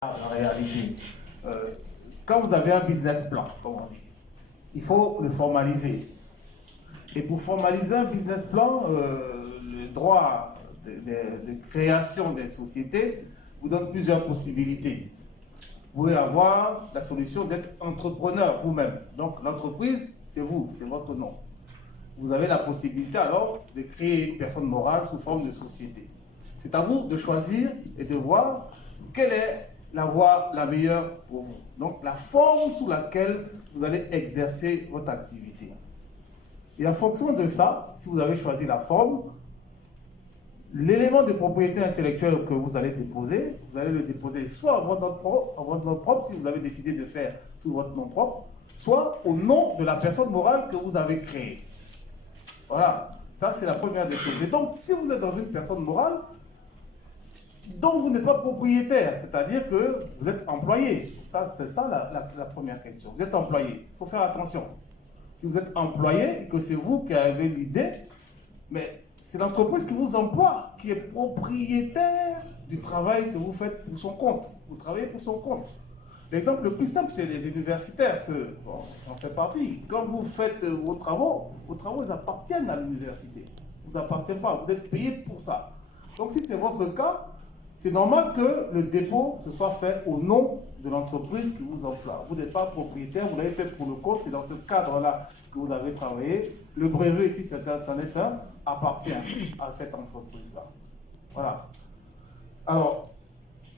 En réalité, quand vous avez un business plan, comme on dit, il faut le formaliser. Et pour formaliser un business plan, le droit de création des sociétés vous donne plusieurs possibilités. Vous pouvez avoir la solution d'être entrepreneur vous-même. Donc l'entreprise, c'est vous, c'est votre nom. Vous avez la possibilité alors de créer une personne morale sous forme de société. C'est à vous de choisir et de voir quelle est la voie la meilleure pour vous. Donc la forme sous laquelle vous allez exercer votre activité. Et en fonction de ça, si vous avez choisi la forme, l'élément de propriété intellectuelle que vous allez déposer, vous allez le déposer soit à votre nom propre, si vous avez décidé de faire sous votre nom propre, soit au nom de la personne morale que vous avez créée. Voilà, ça c'est la première des choses. Et donc, si vous êtes dans une personne morale, dont vous n'êtes pas propriétaire, c'est-à-dire que vous êtes employé. C'est ça la première question. Vous êtes employé, il faut faire attention. Si vous êtes employé et que c'est vous qui avez l'idée, mais c'est l'entreprise qui vous emploie, qui est propriétaire du travail que vous faites pour son compte. Vous travaillez pour son compte. L'exemple le plus simple, c'est les universitaires, que bon, j'en fais partie. Quand vous faites vos travaux ils appartiennent à l'université. Ils ne vous appartiennent pas, vous êtes payé pour ça. Donc si c'est votre cas, c'est normal que le dépôt se soit fait au nom de l'entreprise qui vous emploie. Vous n'êtes pas propriétaire, vous l'avez fait pour le compte, c'est dans ce cadre-là que vous avez travaillé. Le brevet, si c'en est un, appartient à cette entreprise-là. Voilà. Alors,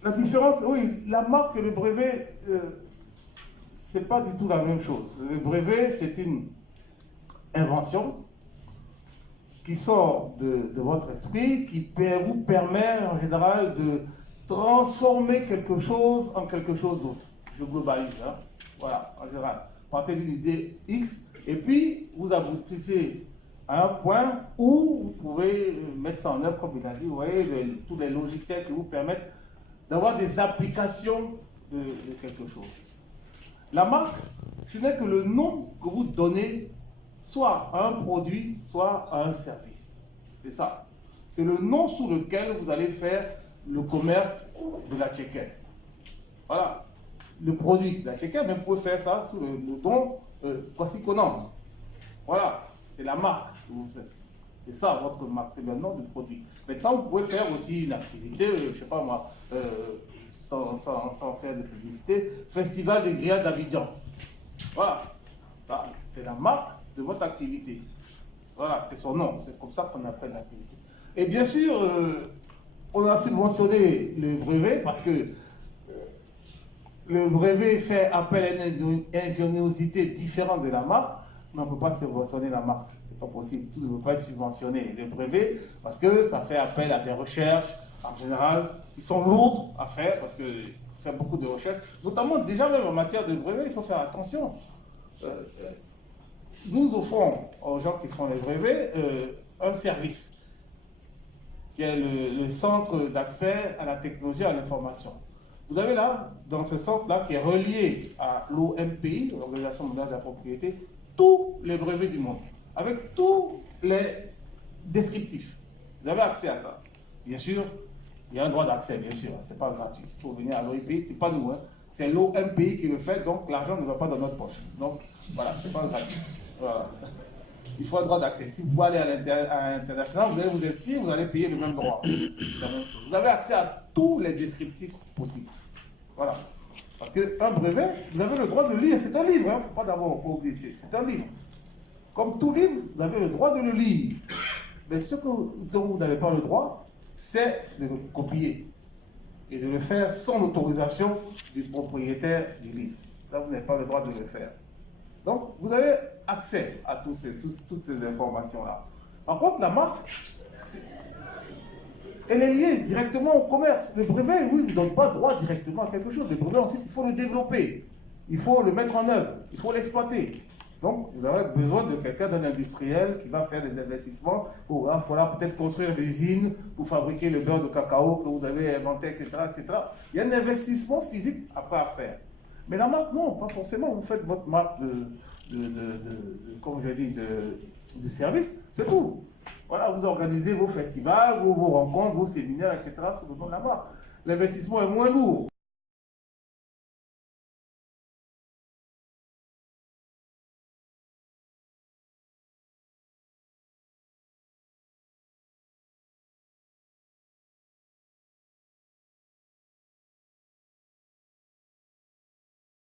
la différence, oui, la marque et le brevet, c'est pas du tout la même chose. Le brevet, c'est une invention qui sort de votre esprit, qui vous permet en général de transformer quelque chose en quelque chose d'autre. Je globalise, hein? Voilà, en général. Partez d'une idée X, et puis vous aboutissez à un point où vous pouvez mettre ça en œuvre, comme il a dit, vous voyez, tous les logiciels qui vous permettent d'avoir des applications de quelque chose. La marque, ce n'est que le nom que vous donnez soit à un produit, soit à un service. C'est ça. C'est le nom sous lequel vous allez faire le commerce de la tchéquette. Voilà. Le produit, c'est la tchéquette, mais vous pouvez faire ça sous le nom Kwasikonom. Voilà. C'est la marque que vous faites. C'est ça votre marque, c'est le nom du produit. Maintenant, vous pouvez faire aussi une activité, je ne sais pas moi, sans faire de publicité, Festival des grillades d'Abidjan. Voilà. Ça, c'est la marque de votre activité. Voilà, c'est son nom, c'est comme ça qu'on appelle l'activité. Et bien sûr, on a subventionné le brevet parce que le brevet fait appel à une ingéniosité différente de la marque, mais on ne peut pas subventionner la marque. C'est pas possible, tout ne peut pas être subventionné. Le brevet, parce que ça fait appel à des recherches, en général, qui sont lourdes à faire, parce qu'il faut faire beaucoup de recherches, notamment déjà même en matière de brevet, il faut faire attention. Nous offrons aux gens qui font les brevets un service qui est le centre d'accès à la technologie et à l'information. Vous avez là, dans ce centre-là, qui est relié à l'OMPI, l'Organisation mondiale de la propriété, tous les brevets du monde, avec tous les descriptifs. Vous avez accès à ça. Bien sûr, il y a un droit d'accès, bien sûr, c'est pas gratuit. Il faut venir à l'OMPI, c'est pas nous, hein. C'est l'OMPI qui le fait, donc l'argent ne va pas dans notre poche. Donc, voilà, c'est pas gratuit. Voilà. Il faut un droit d'accès. Si vous allez à l'international, vous allez vous inscrire, vous allez payer le même droit. Vous avez accès à tous les descriptifs possibles. Voilà. Parce qu'un brevet, vous avez le droit de lire. C'est un livre, il ne faut pas d'abord oublier. C'est un livre. Comme tout livre, vous avez le droit de le lire. Mais ce dont vous n'avez pas le droit, c'est de le copier. Et de le faire sans l'autorisation du propriétaire du livre. Là, vous n'avez pas le droit de le faire. Donc, vous avez accès à toutes ces informations-là. Par contre, la marque, elle est liée directement au commerce. Le brevet, oui, ne donne pas droit directement à quelque chose. Le brevet, ensuite, il faut le développer. Il faut le mettre en œuvre. Il faut l'exploiter. Donc, vous avez besoin de quelqu'un, d'un industriel qui va faire des investissements. Il faudra peut-être construire des usines pour fabriquer le beurre de cacao que vous avez inventé, etc., etc. Il y a un investissement physique après à faire. Mais la marque, non, pas forcément. Vous faites votre marque comme je dis, de service, c'est tout. Voilà, vous organisez vos festivals, vos rencontres, vos séminaires, etc. sous le nom de la marque. L'investissement est moins lourd.